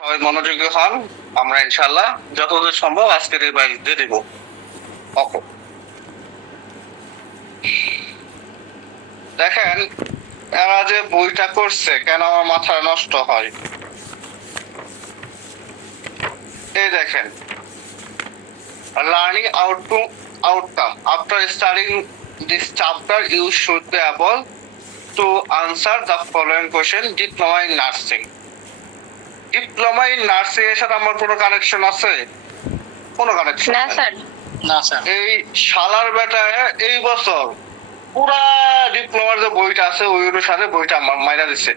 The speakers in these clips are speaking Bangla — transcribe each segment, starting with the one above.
সবাই মনোযোগী হন। আমরা ইনশাআল্লাহ যতদূর সম্ভব আজকের এই বাইক দিয়ে দিব। ওকে, দেখেন এরা যে বইটা করছে কেন আমার মাথা নষ্ট হয়। এই দেখেন, learning outcome after studying this chapter you should be able to answer the following question. Diploma in nursing. Diploma in nursing এর সাথে আমার কোনো কানেকশন আছে? কোনো কানেকশন না নাই। স্যার, না স্যার। এই শালার বেটা এই বছর পুরা ডিপ্লোমার যে বইটা আছে ওই অনুসারে বইটা আমার মাইরা দিছে।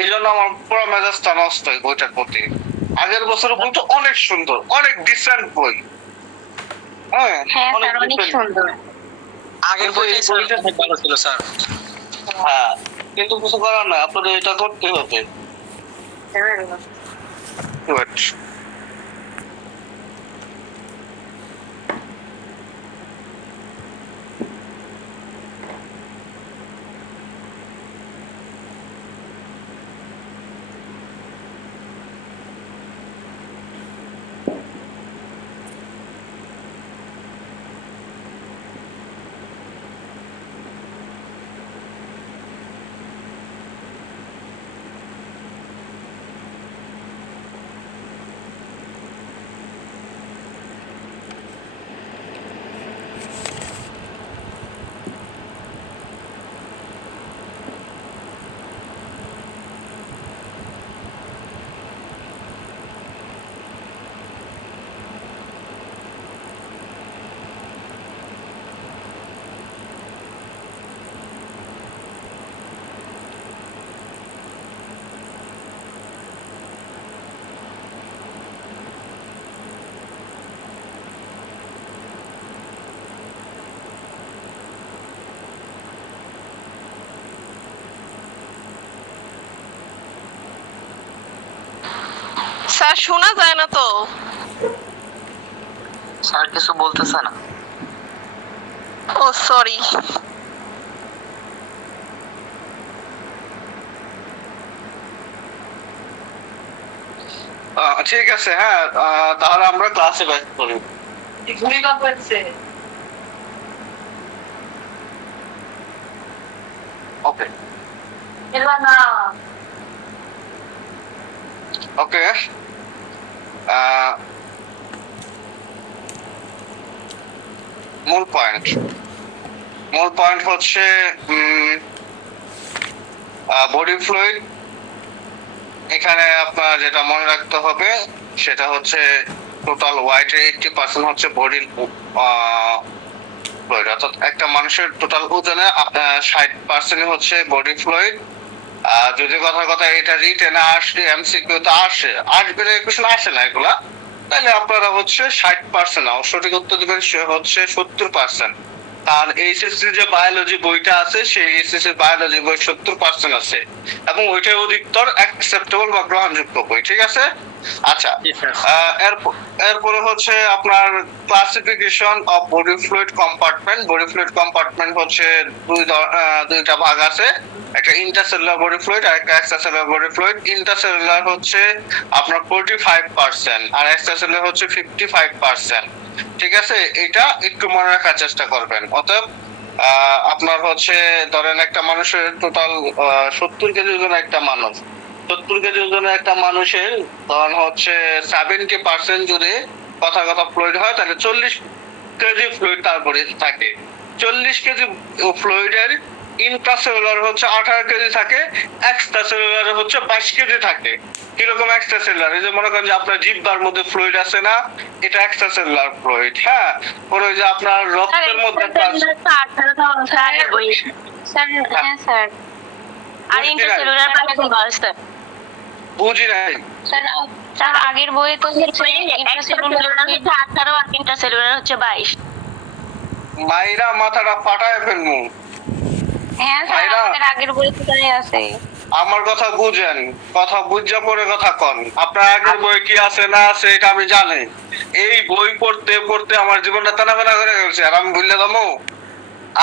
এই জন্য আমার পুরো মেজাজটা নষ্ট হয় বইটার প্রতি। আগের বছর বইটা অনেক সুন্দর, অনেক ডিসেন্ট বই। হ্যাঁ, হ্যাঁ অনেক স্যার, অনেক decent। সুন্দর। আগের বইটাই স্যার অনেক ভালো ছিল স্যার। হ্যাঁ, কিন্তু কিছু করার না, আপনাদের এটা করতে হবে। Wait. স্যার শোনা যায় না তো। স্যার কিছু বলতেছে না। ও সরি। ঠিক আছে, হ্যাঁ, তাহলে আমরা ক্লাসে ব্যাক করি। ভূমিকম্প হচ্ছে। ওকে এলা না। ওকে, মূল পয়েন্ট হচ্ছে বডি ফ্লুইড। এখানে আপনার যেটা মনে রাখতে হবে সেটা হচ্ছে টোটাল ওয়াইটের 80% হচ্ছে বডি ফ্লুইড, অর্থাৎ একটা মানুষের টোটাল ওজনে 60% হচ্ছে বডি ফ্লুইড। যদি কথা এটা রিটেনে আসে, এমসিকিউ তে আসবে না, কোশ্চেন আসে না এগুলা, তাহলে আপনারা হচ্ছে 60%, সঠিক উত্তর দিবেন সে হচ্ছে 70%। আর এইচএসসি যে বায়োলজি বইটা আছে সেই এইচএসসি বায়োলজি বই 70% আছে এবং ওইটাই অধিকতর অ্যাকসেপ্টেবল বা গ্রহণযোগ্য বই। ঠিক আছে, আচ্ছা। এরপরে হচ্ছে আপনার classification of body fluid compartment. Body fluid compartment হচ্ছে দুইটা ভাগ আছে, একটা ইন্টারসেলুলার বডি ফ্লুইড আর একটা এক্সট্রাসেলুলার বডি ফ্লুইড। ইন্টারসেলুলার হচ্ছে আপনার 45% আর এক্সট্রাসেলুলার হচ্ছে 55%। ঠিক আছে, এটা একটু মনে রাখার চেষ্টা করবেন। অতএব আপনার হচ্ছে ধরেন একটা মানুষের টোটাল 70 কেজি ওজনের একটা মানুষ, 70 কেজি ওজনের একটা মানুষের ধরেন হচ্ছে 70% যদি কথা ফ্লুইড হয় তাহলে 40 কেজি ফ্লুইড তারপরে থাকে। 40 কেজি ফ্লুইডের ইন্ট্রাসেলুলার হচ্ছে 18 কেজি থাকে, এক্সট্রাসেলুলার হচ্ছে 22 কেজি থাকে। কিরকম এক্সট্রাসেলুলার? এই যে মনে করেন যে আপনার জিহ্বার মধ্যে ফ্লুইড আছে না, এটা এক্সট্রাসেলুলার ফ্লুইড। হ্যাঁ, পরে ওই যে আপনার রক্তের মধ্যে আর ইন্টারসেলুলার বুঝি নাই। স্যার আগের বইয়ে তো ইন্টারসেলুলার হচ্ছে 18 আর ইন্টারসেলুলার হচ্ছে 22। মাইরা মাথাটা ফাটায় ফেলমু। হ্যাঁ স্যার, আমাদের আগের বইয়ে তো তাই আছে। আমার কথা বুঝেন, কথা বুঝা পরে কথা কন। আপনার আগের বই কি আছে না আছে এটা আমি জানি। এই বই পড়তে পড়তে আমার জীবনটা টানাফানা করে গেছে, আর আমি বললে দামো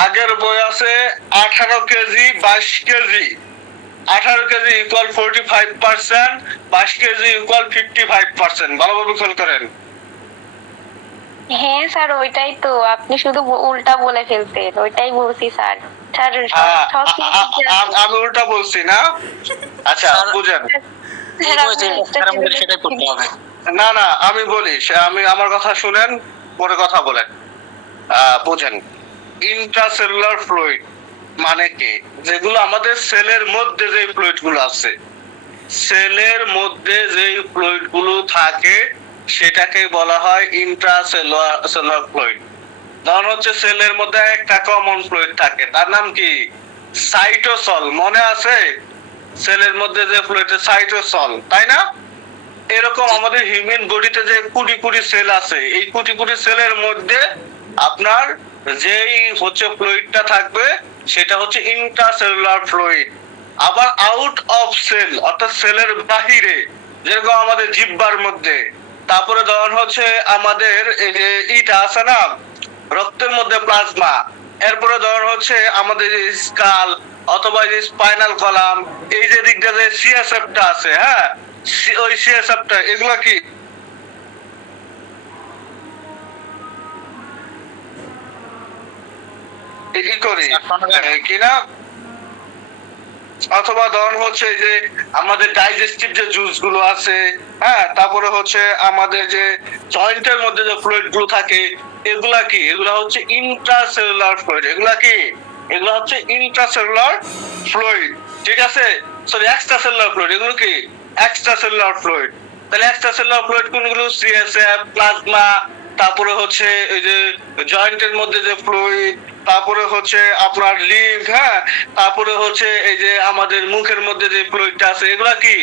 আগের বই আছে 18 KG 22 KG, 18 KG equal 45%, 22 KG equal 55%। ভালোভাবে খেয়াল করেন। হ্যাঁ স্যার, ওইটাই তো আপনি শুধু উল্টা বলে ফেলতেন, ওইটাই বলছি স্যার। স্যার হ্যাঁ, আমি স্যার, উল্টা বলছি না? আচ্ছা, স্যার, বুঝেন। কি বলছে স্যার, আমাদের সেটাই করতে হবে। না না, আমি বলি, আমি আমার কথা শুনেন, পরে কথা বলেন। বুঝেন, ইন্ট্রাসেলুলার ফ্লুইড মানে কি? যেগুলো আমাদের সেলের মধ্যে যে ফ্লুইড গুলো আছে, সেলের মধ্যে যে ফ্লুইড গুলো থাকে সেটাকে বলা হয় ইন্ট্রাসেলুলার ফ্লুইড। ধরুন হচ্ছে সেলের মধ্যে একটা কমন ফ্লুইড থাকে, তার নাম কি? সাইটোসল। মনে আছে সেলের মধ্যে যে ফ্লুইড, সাইটোসল, তাই না? এরকম আমাদের হিউম্যান বডিতে যে কোটি কোটি সেল আছে, এই কোটি কোটি সেলের মধ্যে আপনার যেই হচ্ছে ফ্লুইডটা থাকবে সেটা হচ্ছে ইন্ট্রাসেলুলার ফ্লুইড। আবার আউট অফ সেল অর্থাৎ সেলের বাহিরে, যেরকম আমাদের জিহ্বার মধ্যে, তারপরে ধরুন হচ্ছে আমাদের এই যে ইটা আছে না, রক্তের মধ্যে প্লাজমা, এরপরে ধরুন হচ্ছে আমাদের স্কাল অথবা যে স্পাইনাল কলাম, এই যে দিকটা যে সিএসএফটা আছে, হ্যাঁ, ওই সিএসএফটা, এগুলো কি কি করি কি না? অথবা ধরুন হচ্ছে যে আমাদের ডাইজেস্টিভ যে জুস গুলো আছে, হ্যাঁ, তারপরে হচ্ছে আমাদের যে জয়েন্টের মধ্যে যে ফ্লুইড গুলো থাকে, এগুলা কি? এগুলা হচ্ছে ইন্ট্রাসেলুলার ফ্লুইড। এগুলা কি? এগুলা হচ্ছে ইন্ট্রাসেলুলার ফ্লুইড, ঠিক আছে? Sorry, extracellular fluid. এগুলো কি? Extracellular fluid. তাহলে এক্সট্রাসেলুলার ফ্লুইড কোনগুলো? সিএসএফ, প্লাজমা, তারপরে হচ্ছে এই যে জয়েন্টের মধ্যে যে ফ্লুইড, তারপরে হচ্ছে আপনার লিম্ফ, হ্যাঁ, তারপরে হচ্ছে এই যে আমাদের মুখের মধ্যে যে ফ্লুইডটা আছে, এগুলা কি?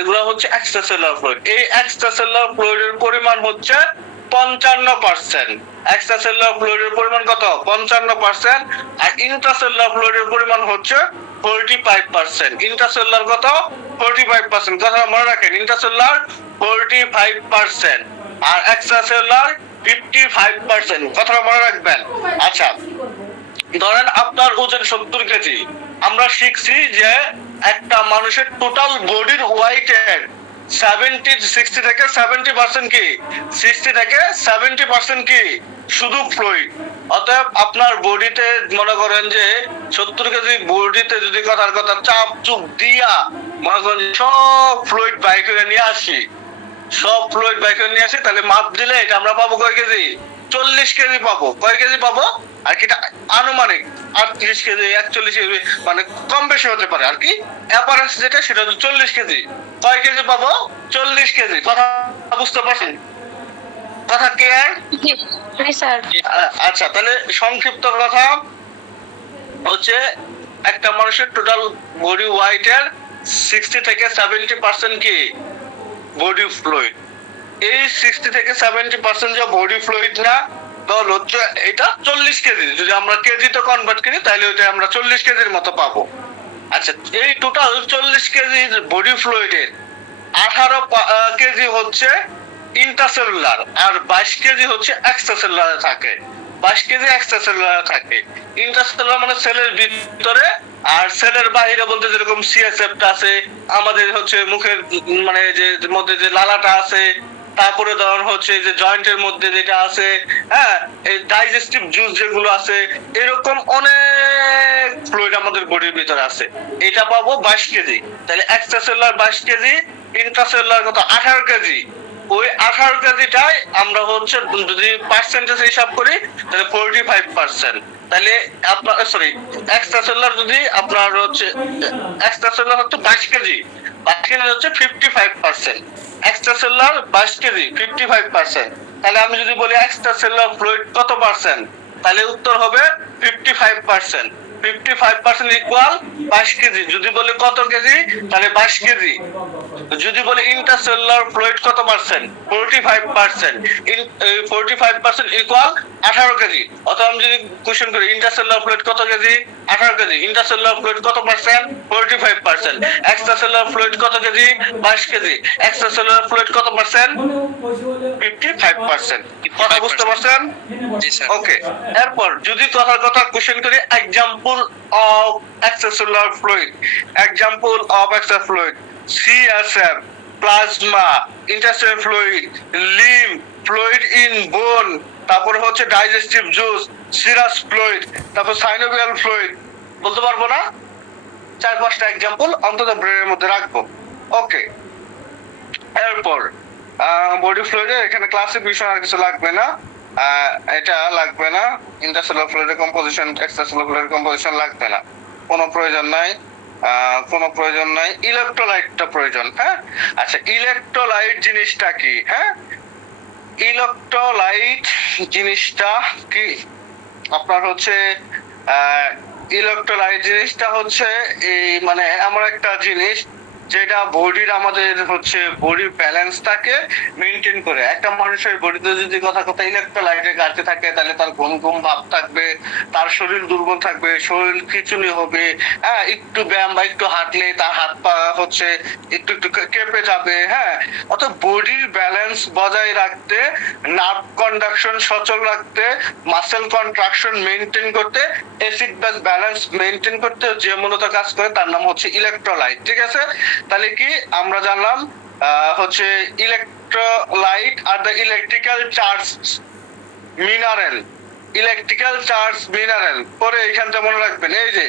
এগুলা হচ্ছে এক্সট্রাসেলুলার ফ্লুইড। এই এক্সট্রাসেলুলার ফ্লুইডের পরিমাণ হচ্ছে 55%। এক্সট্রাসেলুলার ফ্লুইডের পরিমাণ কত? 55%। আর ইন্ট্রাসেলুলার ফ্লুইডের পরিমাণ হচ্ছে 45%। ইন্ট্রাসেলুলার কত? 45%। কথা মনে রাখেন, ইন্ট্রাসেলুলার 45% আর এক্সট্রাসেলুলার 55%। কথাটা মনে রাখবেন। আচ্ছা, ধরেন আপনার ওজন 70 কেজি। আমরা শিখছি যে একটা মানুষের টোটাল বডির ওয়েটের 60 থেকে 70% কি? 60 থেকে 70% কি? শুধু ফ্লুইড। অতএব আপনার বডিতে মনে করেন যে 70 কেজি বডিতে যদি কথার কথা চাপ চুপ দিয়া মনে করেন সব ফ্লুইড বাইর করে নিয়ে আসি, সব ফ্লুইড বাইর করে নিয়ে আসি, তাহলে মাপ দিলে এটা আমরা পাবো কয় কেজি? 40 কেজি পাবো। কয় কেজি পাবো? আর কি আনুমানিক 38 কেজি, 41 কেজি, মানে কম বেশি হতে পারে আর কি। অ্যাপারেন্স যেটা সেটা হচ্ছে 40 কেজি। কয় কেজি পাবো? 40 কেজি। কথা বুঝতে পারছেন? কথা ক্লিয়ার? স্যার। আচ্ছা, তাহলে সংক্ষিপ্ত কথা হচ্ছে একটা মানুষের টোটাল বডি ওয়েটের 60 থেকে 70% কি? Body fluid. এই 60 থেকে 70% যে বডি ফ্লুইড না, তাহলে হচ্ছে এটা 40 কেজি। যদি আমরা কেজিতে কনভার্ট করি তাহলে ওইটা আমরা 40 কেজির মতো পাবো। আচ্ছা, এই টোটাল 40 কেজি বডি ফ্লুইডের 18 কেজি হচ্ছে ইন্ট্রাসেলুলার আর 22 কেজি হচ্ছে এক্সট্রাসেলুলার থাকে। 22 কেজি এক্সট্রাসেলুলার থাকে। ইন্ট্রাসেলুলার মানে সেলের ভিতরে, আর সেলের বাইরে বলতে যেরকম সিএসএফটা আছে, আমাদের হচ্ছে মুখের মানে যে মধ্যে যে লালাটা আছে, তারপরে ধরুন হচ্ছে যে জয়েন্টের মধ্যে যেটা আছে, হ্যাঁ, এই ডাইজেস্টিভ জুস যেগুলো আছে, এরকম অনেক ফ্লুইড আমাদের বডির ভিতরে আছে। এটা পাবো 22 কেজি। তাহলে এক্সট্রাসেলুলার 22 কেজি, ইন্ট্রাসেলুলার কত? 18 কেজি। ওই 18 কেজিটাই আমরা হচ্ছে যদি পার্সেন্টেজ হিসাব করি তাহলে 45%। তাহলে আপনার সরি, এক্সট্রাসেলুলার যদি আপনার হচ্ছে এক্সট্রাসেলুলার হচ্ছে 22 কেজি, 22 কেজি হচ্ছে 55%। Extracellular 22 KG 55%। তাহলে আমি যদি বলি এক্সট্রাসেলুলার ফ্লুইড কত পার্সেন্ট, তাহলে উত্তর হবে 55%। 55% ইকুয়াল 22 কেজি। যদি বলি কত কেজি, তাহলে 22 কেজি। যদি বলি ইন্টারসেলুলার ফ্লুইড কত পার্সেন্ট, 45%। 45% equal 18 KG. অথবা আমি যদি কোশ্চেন করি ইন্টারসেলুলার ফ্লুইড কত কেজি, 18 কেজি। ইন্টারসেলুলার ফ্লুইড কত পার্সেন্ট, 45%। এক্সট্রাসেলুলার ফ্লুইড কত কেজি, 22 কেজি। এক্সট্রাসেলুলার ফ্লুইড কত পার্সেন্ট, 55%। কথা বুঝতে পারছেন? জি স্যার। ওকে। এরপর যদি কথার কথা কোশ্চেন করি example of extracellular fluid, example of extra fluid, CSF, plasma, interstitial fluid, lymph, fluid in bone, তারপর হচ্ছে ডাইজেস্টিভ জুস, সিরাস ফ্লুইড, তারপর সাইনোভিয়াল ফ্লুইড। বলতে পারবো না? 4-5টা এক্সাম্পল অন্তত ব্রেনের মধ্যে রাখবো। ওকে। এরপর বডি ফ্লুইডে এখানে ক্লাসিফিকেশন আর কিছু লাগবে না, এটা লাগবে না। ইন্টারসেলুলার ফ্লুইডের কম্পোজিশন, এক্সট্রাসেলুলার ফ্লুইডের কম্পোজিশন লাগবে না, কোনো প্রয়োজন নাই। কোনো প্রয়োজন নাই। ইলেকট্রোলাইটটা প্রয়োজন। হ্যাঁ, আচ্ছা, ইলেকট্রোলাইট জিনিসটা কি? হ্যাঁ, ইলেকট্রোলাইট জিনিসটা কি আপনার হচ্ছে ইলেকট্রোলাইট জিনিসটা হচ্ছে এই মানে এমন একটা জিনিস যেটা বডির আমাদের হচ্ছে বডির ব্যালেন্সটাকে মেনটেন করে। একটা মানুষের বডিতে যদি কথা ইলেকট্রোলাইটের ঘাটতি থাকে তাহলে তার ঘুম ঘুম ভাব থাকবে, তার শরীর দুর্বল থাকবে, শরীর খিচুনি হবে। হ্যাঁ, একটু ব্যায়াম বা একটু হাঁটলে তার হাত পা হচ্ছে একটু একটু কেঁপে যাবে। হ্যাঁ, অর্থাৎ বডির ব্যালেন্স বজায় রাখতে, নার্ভ কন্ডাকশন সচল রাখতে, মাসেল কন্ট্রাকশন মেনটেন করতে, অ্যাসিড বেস ব্যালেন্স মেনটেন করতে যে মূলত কাজ করে তার নাম হচ্ছে ইলেকট্রোলাইট। ঠিক আছে? তাহলে কি আমরা জানলাম হচ্ছে electrolyte are the electrical charge mineral, electrical charge mineral. পরে এখানটা মনে রাখবেন, এই যে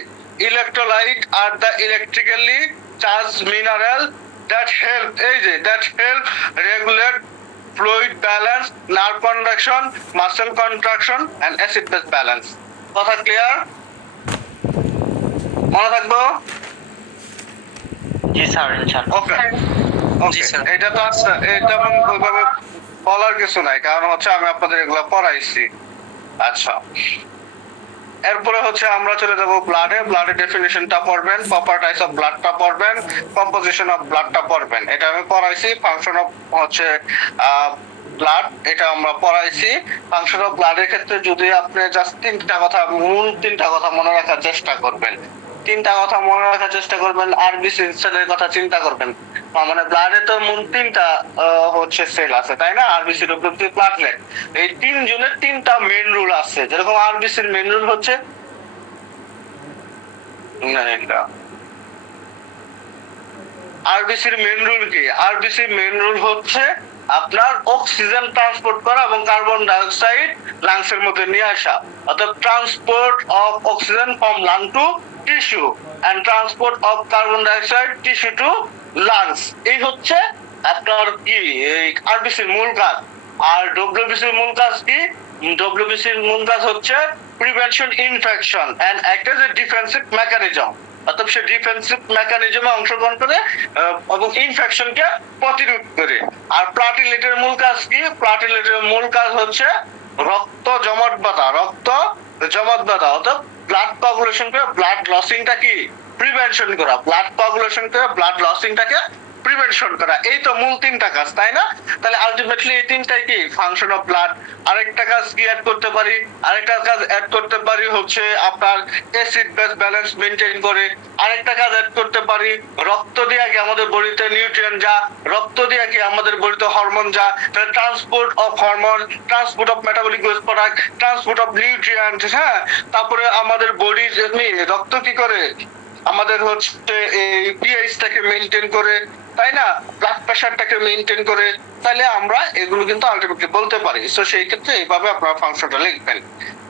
electrolyte are the electrically charge mineral that help, এই যে that help regulate fluid balance, nerve conduction, muscle contraction and acid base balance. কথা ক্লিয়ার? মনে থাকবো? জি স্যার, ইনশাআল্লাহ। ওকে জি, ওকে। স্যার। এটা তো এটা ওইভাবে বলার কিছু নাই, কারণ হচ্ছে আমি আপনাদের এগুলো পড়াইছি। আচ্ছা, এরপরে হচ্ছে আমরা চলে যাব ব্লাডে। ব্লাডের ডেফিনিশনটা পড়বেন, প্রপার্টিজ অফ ব্লাডটা পড়বেন, কম্পোজিশন অফ ব্লাডটা পড়বেন। এটা আমি পড়াইছি। ফাংশন অফ হচ্ছে ব্লাড, এটা আমরা পড়াইছি। ফাংশন অফ ব্লাডের ক্ষেত্রে যদি আপনি জাস্ট মূল তিনটা কথা মনে রাখার চেষ্টা করবেন, তিনটা কথা মনে রাখার চেষ্টা করবেন। আরবিসি সেলের কথা চিন্তা করবেন। মানে ব্লাডে তো মূল তিনটা হচ্ছে সেল আছে, তাই না? RBC, WB, platelet. এই তিনজনের তিনটা মেন রুল আছে। যেরকম আরবিসির মেন রুল হচ্ছে আরবিসির মেন রুল কি? আরবিসির মেন রুল হচ্ছে আপনার অক্সিজেন ট্রান্সপোর্ট করা এবং কার্বন ডাইঅক্সাইড লাংসের মধ্যে নিয়ে আসা। অর্থাৎ transport of oxygen from lung to tissue and transport of carbon dioxide tissue to lungs. এই হচ্ছে আপনার কি এই আরবিসির মূল কাজ। আর ডব্লিউবিসির মূল কাজ কি? ডব্লিউবিসির মূল কাজ হচ্ছে prevention infection and act as a defensive mechanism. অর্থাৎ সে ডিফেন্সিভ মেকানিজমে অংশগ্রহণ করে এবং ইনফেকশনকে প্রতিরোধ করে। আর প্লাটিলেটের মূল কাজ কি? প্লাটিলেটের মূল কাজ হচ্ছে রক্ত জমাট বাঁধা, রক্ত জমাট বাঁধা। অর্থাৎ ব্লাড কোয়াগুলেশন করে ব্লাড লসিংটা কি প্রিভেনশন করা, ব্লাড কোয়াগুলেশন করে ব্লাড লসিংটাকে প্রিভেনশন করা। এই তো মূল তিনটা কাজ, তাই না? তাহলে আলটিমেটলি এই তিনটাই কি ফাংশন অফ ব্লাড। আরেকটা কাজ কি অ্যাড করতে পারি? আরেকটা কাজ অ্যাড করতে পারি হচ্ছে আপনার অ্যাসিড বেস ব্যালেন্স মেইনটেইন করে। আরেকটা কাজ অ্যাড করতে পারি রক্ত দিয়ে কি আমাদের বডিতে নিউট্রিয়েন্ট যা, রক্ত দিয়ে কি আমাদের বডিতে হরমোন যা। তাহলে transport of hormone, transport of metabolic waste product, transport of nutrient. হ্যাঁ, তারপরে আমাদের বডির রক্ত কি করে আমাদের হচ্ছে এই পিএইচটাকে মেইনটেইন করে, তাই না? ব্লাড প্রেশারটাকে মেইনটেইন করে। তাহলে আমরা এগুলো কিন্তু আলটিমেটলি বলতে পারি। সো সেই ক্ষেত্রে এইভাবে আপনারা ফাংশনটা লিখবেন।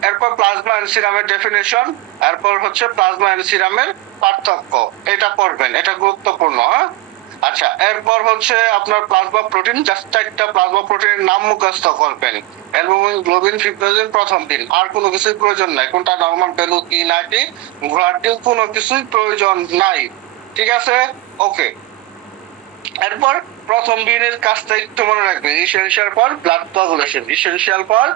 এরপর প্লাজমা এন্ড সিরামের ডেফিনিশন, এরপর হচ্ছে প্লাজমা এন্ড সিরামের পার্থক্য, এটা পড়বেন, এটা গুরুত্বপূর্ণ। হ্যাঁ, আচ্ছা, এরপর হচ্ছে আপনার প্লাজমা প্রোটিন, জাস্ট একটা প্লাজমা প্রোটিনের নাম মুখস্থ করবেন। অ্যালবুমিন, গ্লোবিন, ফিব্রিনোজেন প্রথম দিন, আর কোনো কিছুর প্রয়োজন নাই। কোনটা নরমাল ভ্যালু কি না কি ঘোরাটিও কোনো কিছুই প্রয়োজন নাই। ঠিক আছে? ওকে। এরপর প্রথম দিনের কাজটা একটু মনে রাখবেন, essential for blood coagulation, essential for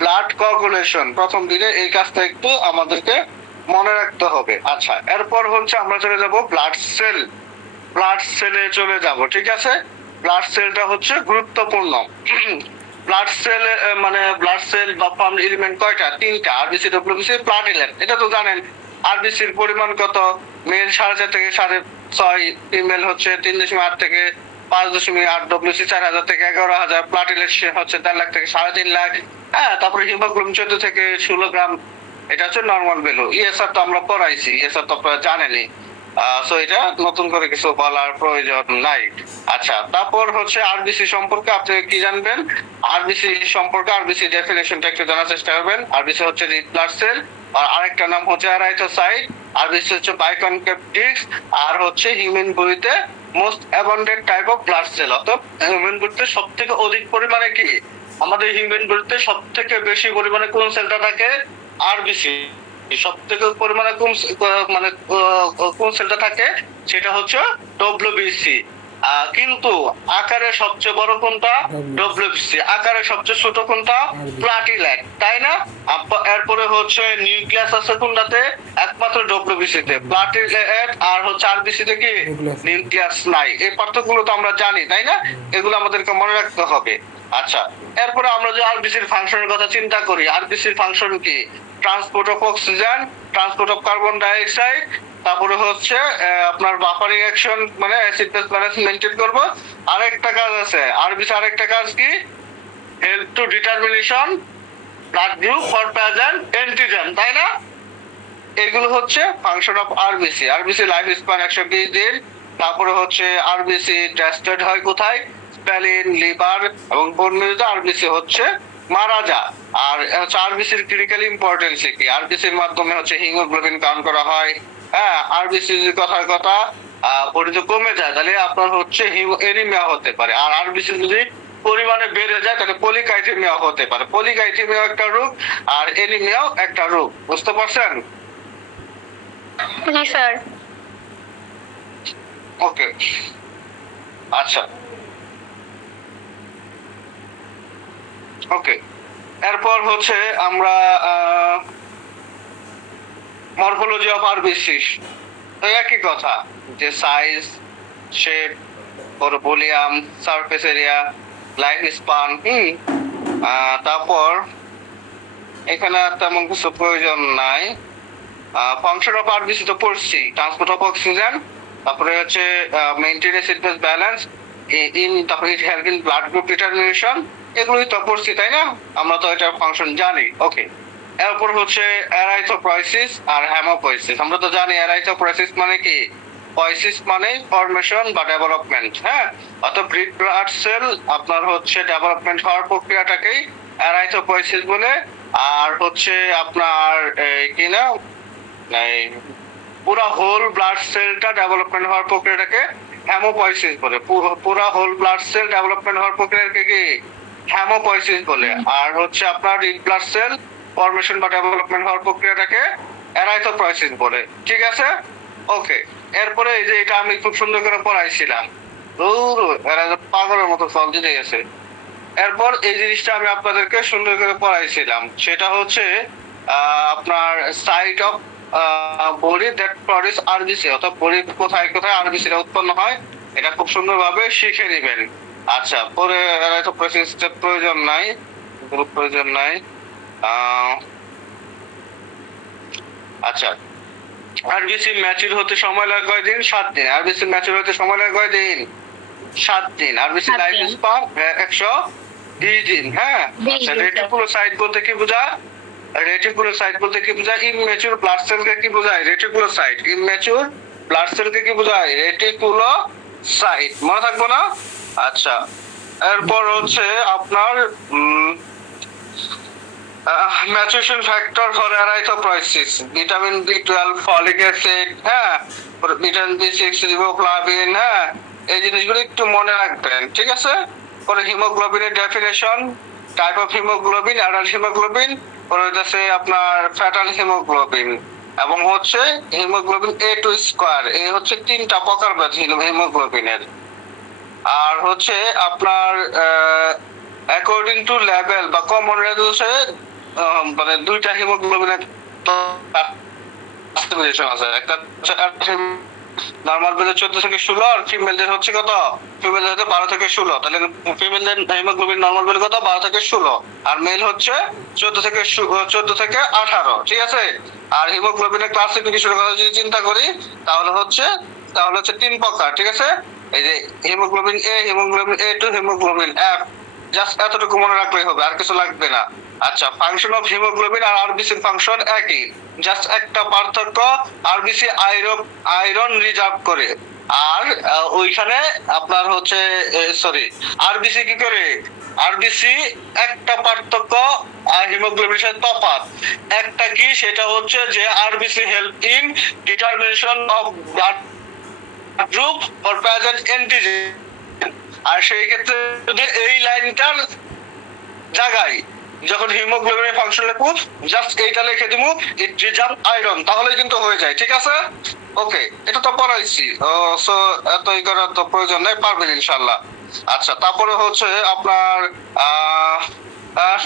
blood coagulation. প্রথম দিনে এই কাজটা একটু আমাদেরকে মনে রাখতে হবে। আচ্ছা, এরপর হচ্ছে আমরা চলে যাব ব্লাড সেল, ব্লাড সেলে চলে যাব। ঠিক আছে? ব্লাড সেলটা হচ্ছে গুরুত্বপূর্ণ। ব্লাড সেল মানে ব্লাড সেল বা ফার্ম এলিমেন্ট কয়টা? 3টা, আরবিসি, ডব্লিউবিসি, প্লাটিলেট। এটা তো জানেন। আরবিসির পরিমাণ কত? মেল 4.5 থেকে 6.5, ফিমেল হচ্ছে 3.8 থেকে 5.8, ডব্লিউসি 4,000 থেকে 11,000, প্লাটিলেট হচ্ছে 1.5 লাখ থেকে 3.5 লাখ। হ্যাঁ, তারপরে হিমোগ্লোবিন 14 থেকে 16 গ্রাম। এটা হচ্ছে নরমাল ভ্যালু। ইএসআর তো আমরা পড়াইছি, ইএসআর তো আপনারা জানেনই। সো এটা নতুন করে কিছু বলার প্রয়োজন নাই। আচ্ছা, তারপর হচ্ছে আরবিসি সম্পর্কে আপনি কি জানবেন? আরবিসি সম্পর্কে আরবিসি ডেফিনেশনটা একটু জানার চেষ্টা করবেন। আরবিসি হচ্ছে রেড ব্লাড সেল, আর আরেকটা নাম হচ্ছে এরাইথোসাইট। আরবিসি হচ্ছে বাইকনকেভ ডিস্ক, আর হচ্ছে হিউম্যান বডিতে most abundant type of blood cell. অর্থাৎ হিউম্যান বডিতে সবথেকে অধিক পরিমাণে কি, আমাদের হিউম্যান বডিতে সবথেকে বেশি পরিমাণে কোন সেলটা থাকে? আরবিসি। সবথেকে পরিমাণে কোন সেলটা থাকে? সেটা হচ্ছে ডব্লিউবিসি। কিন্তু আকারে সবচেয়ে বড় কোনটা? ডব্লিউবিসি। আকারে সবচেয়ে ছোট কোনটা? প্লাটিলেট, তাই না? এরপরে হচ্ছে নিউক্লিয়াস আছে কোনটাতে? একমাত্র ডব্লিউবিসি তে। প্লাটিলেট আর হচ্ছে আরবিসি তে কি নিউক্লিয়াস নাই। এই পার্থক্যগুলো তো আমরা জানি, তাই না? এগুলো আমাদেরকে মনে রাখতে হবে। আচ্ছা, এরপরে আমরা যে আরবিসির ফাংশনের কথা চিন্তা করি, আরবিসির ফাংশন কি? Transport of oxygen, transport of carbon dioxide, তারপরে হচ্ছে আপনার বাফারিং অ্যাকশন, মানে অ্যাসিড বেস ব্যালেন্স মেইনটেইন করব। আরেকটা কাজ আছে আরবিসি, আরেকটা কাজ কি? Help to determination blood group for present antigen, তাই না? এগুলো হচ্ছে function of RBC. RBC life span 120 দিন। তারপরে হচ্ছে আরবিসি টেস্টেড হয় কোথায়? স্প্লেন, লিভার এবং বোন মেরুতে আরবিসি হচ্ছে মারা যায়। আর হচ্ছে আরবিসির ক্রিটিক্যাল ইম্পর্টেন্স কি? আরবিসির মাধ্যমে হচ্ছে হিমোগ্লোবিন কাউন্ট করা হয়। হ্যাঁ, আরবিসি যদি কথার কথা পরিমাণ কমে যায় তাহলে আপনার হচ্ছে এনিমিয়া হতে পারে। আর আরবিসি যদি পরিমাণে বেড়ে যায় তাহলে পলিকাইথেমিয়া হতে পারে। পলিকাইথেমিয়া একটা রোগ, আর এনিমিয়াও একটা রোগ। বুঝতে পারছেন? জি স্যার। ওকে, আচ্ছা, ওকে। এরপর হচ্ছে আমরা মরফোলজি অফ আরবিসি। তো একই কথা, যে size, shape, volume, surface area, life span. তারপর এখানে তেমন কিছু প্রয়োজন নাই। ফাংশন অফ আরবিসি তো পড়ছি, ট্রান্সপোর্ট অফ অক্সিজেন, তারপরে হচ্ছে maintain acid base balance in, তারপরে it help in blood group determination. এগুলোই তো পড়ছি, তাই না? আমরা তো এটা ফাংশন জানি। ওকে, এরপর হচ্ছে এরাইথোপয়েসিস আর হেমোপয়েসিস। আমরা তো জানি এরাইথোপয়েসিস মানে কি? পয়েসিস মানে ফরমেশন বা ডেভেলপমেন্ট। হ্যাঁ, অর্থাৎ রেড ব্লাড সেল আপনার হচ্ছে ডেভেলপমেন্ট হওয়ার প্রক্রিয়াটাকেই এরাইথোপয়েসিস বলে। আর হচ্ছে আপনার কি না, এই পুরা হোল ব্লাড সেলটা ডেভেলপমেন্ট হওয়ার প্রক্রিয়াটাকে হেমোপয়েসিস বলে। পুরা হোল ব্লাড সেল ডেভেলপমেন্ট হওয়ার প্রক্রিয়াকে কি হেমোপয়েসিস বলে। আর হচ্ছে আপনার রেড ব্লাড সেল ফরমেশন বা ডেভেলপমেন্ট হওয়ার প্রক্রিয়াটাকে এরাইথোপয়েসিস বলে। ঠিক আছে? ওকে, এরপরে এই যে এটা আমি খুব সুন্দর করে পড়াইছিলাম, এরা পাগলের মতো ফল দিতে গেছে। এরপর এই জিনিসটা আমি আপনাদেরকে সুন্দর করে পড়াইছিলাম, সেটা হচ্ছে আপনার site of body that produce RBC, অর্থাৎ বডি কোথায় কোথায় আরবিসিটা উৎপন্ন হয়, এটা খুব সুন্দরভাবে শিখে নেবেন। আচ্ছা, পরে তো প্রসেসের প্রয়োজন নাই, প্রয়োজন নাই। আচ্ছা, আরবিসি ম্যাচিউর হতে সময় লাগে কয়দিন? 7 দিন। আরবিসি ম্যাচিউর হতে সময় লাগে কয়দিন? 7 দিন। আরবিসি 7 লাইফ দিন। স্পান 120 দিন। হ্যাঁ, আচ্ছা, রেটিকুলোসাইট বলতে কি বোঝায়? রেটিকুলোসাইট বলতে কি বোঝায়? ইমম্যাচিউর ব্লাড সেলকে কি বোঝায়? রেটিকুলোসাইট। ইমম্যাচিউর ব্লাড সেলকে কি বোঝায়? রেটিকুলোসাইট। মনে থাকবো না? আচ্ছা, এরপর হচ্ছে আপনার maturation factor for erythropoiesis, vitamin B12, folic acid, হ্যাঁ, ভিটামিন B6, রিবোফ্লাভিন। হ্যাঁ, এই জিনিসগুলো একটু মনে রাখবেন, ঠিক আছে? পরে হিমোগ্লোবিনের definition, type of haemoglobin, adult haemoglobin, পরে হচ্ছে আপনার ফ্যাটাল হিমোগ্লোবিন, এবং হচ্ছে হিমোগ্লোবিন A2 স্কয়ার। এই হচ্ছে 3টা প্রকারভেদ হিমোগ্লোবিনের। আর হচ্ছে আপনার অ্যাকর্ডিং টু লেভেল বা কমন রেজুলেশনে মানে 2টা হিমোগ্লোবিনের আছে। একটা হচ্ছে নরমাল বেলে 14 থেকে 16 আর ফিমেলদের হচ্ছে কত? ফিমেলদের হচ্ছে 12 থেকে 16। তাহলে ফিমেলদের হিমোগ্লোবিন নরমাল বেলে কত? 12 থেকে 16। আর মেল হচ্ছে 14 থেকে 18, ঠিক আছে? আর হিমোগ্লোবিনের ক্লাসিফিকেশনের কথা যদি চিন্তা করি তাহলে হচ্ছে 3 প্রকার, ঠিক আছে? এই যে haemoglobin A, haemoglobin A2, haemoglobin F, just এতটুকু মনে রাখলেই হবে, আর কিছু লাগবে না। আচ্ছা, ফাংশন অফ হিমোগ্লোবিন আর আরবিসির ফাংশন একই, জাস্ট একটা পার্থক্য, আরবিসি আয়রন রিজার্ভ করে, আর ওইখানে আপনার হচ্ছে আরবিসি কি করে? আরবিসি একটা পার্থক্য আর হিমোগ্লোবিনের সাথে তফাৎ একটা কি, সেটা হচ্ছে যে RBC help in determination of blood group for present antigen. আর সেই ক্ষেত্রে যদি এই লাইনটার জায়গায় যখন হিমোগ্লোবিনের ফাংশন লিখবো, জাস্ট এইটা লিখে দিব ইট রিজার্ভ আয়রন, তাহলে কিন্তু হয়ে যায়, ঠিক আছে? ওকে, এটা তো পড়াইছি, সো এতই করার তো প্রয়োজন নেই, পারবেন ইনশাআল্লাহ। আচ্ছা, তারপরে হচ্ছে আপনার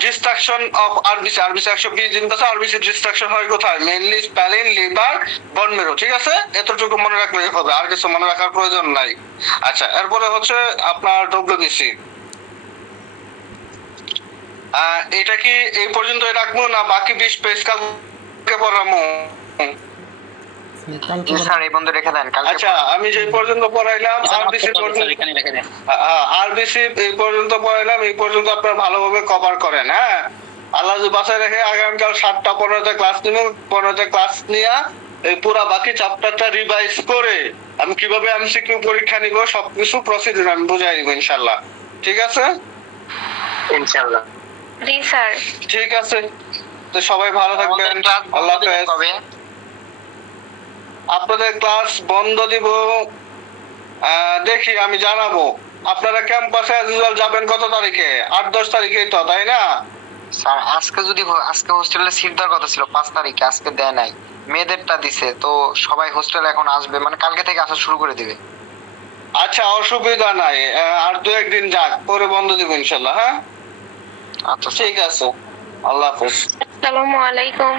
ডিস্ট্রাকশন অফ আরবিসি। আরবিসি 120 দিন আছে, আরবিসি ডিস্ট্রাকশন হয় কোথায়? মেইনলি স্প্লেন, লিভার, বোন মেরো, ঠিক আছে? এতটুকু মনে রাখলেই হবে, আর কিছু মনে রাখার প্রয়োজন নাই। আচ্ছা, এরপরে হচ্ছে আপনার ডব্লিউবিসি। এটা কি এই পর্যন্ত রাখবো না বাকি 20 পেজ কালকে পড়াবো? স্যার এই বন্ধু রেখে দেন কালকে। আচ্ছা, আমি যে পর্যন্ত পড়াইলাম আরবিসি পর্যন্ত, এখানে রেখে দেন। আরবিসি এই পর্যন্ত পড়াইলাম, এই পর্যন্ত আপনারা ভালোভাবে কভার করেন, হ্যাঁ? আল্লাহ যদি বাসায় রেখে আগামীকাল 7টা 15তে ক্লাস নিব, 15তে ক্লাস নিয়ে এই পুরা বাকি চ্যাপ্টারটা রিভাইজ করে আমি কিভাবে এমসিকিউ পরীক্ষা নিব সবকিছু প্রসিডিউর আমি বুঝাই দিব ইনশাআল্লাহ, ঠিক আছে? ইনশাআল্লাহ। জি স্যার। ঠিক আছে, তো সবাই ভালো থাকবেন, আল্লাহ হাফেজ। কবে? আপনাদের ক্লাস বন্ধ দিব দেখি, আমি জানাবো। আপনারা ক্যাম্পাসে অ্যাজ ইউজুয়াল যাবেন কত তারিখে? 8-10 তারিখেই তো, তাই না? স্যার আজকে হোস্টেলে সিট দেওয়ার কথা ছিল 5 তারিখে, আজকে দেয় নাই, মেয়েদেরটা দিছে। তো সবাই হোস্টেলে এখন আসবে, মানে কালকে থেকে আসা শুরু করে দিবে। আচ্ছা, অসুবিধা নাই, আর 2-1 দিন যাক, পরে বন্ধ দিব ইনশাআল্লাহ, হ্যাঁ? আচ্ছা ঠিক আছে, আল্লাহ হাফেজ। আসসালামু আলাইকুম।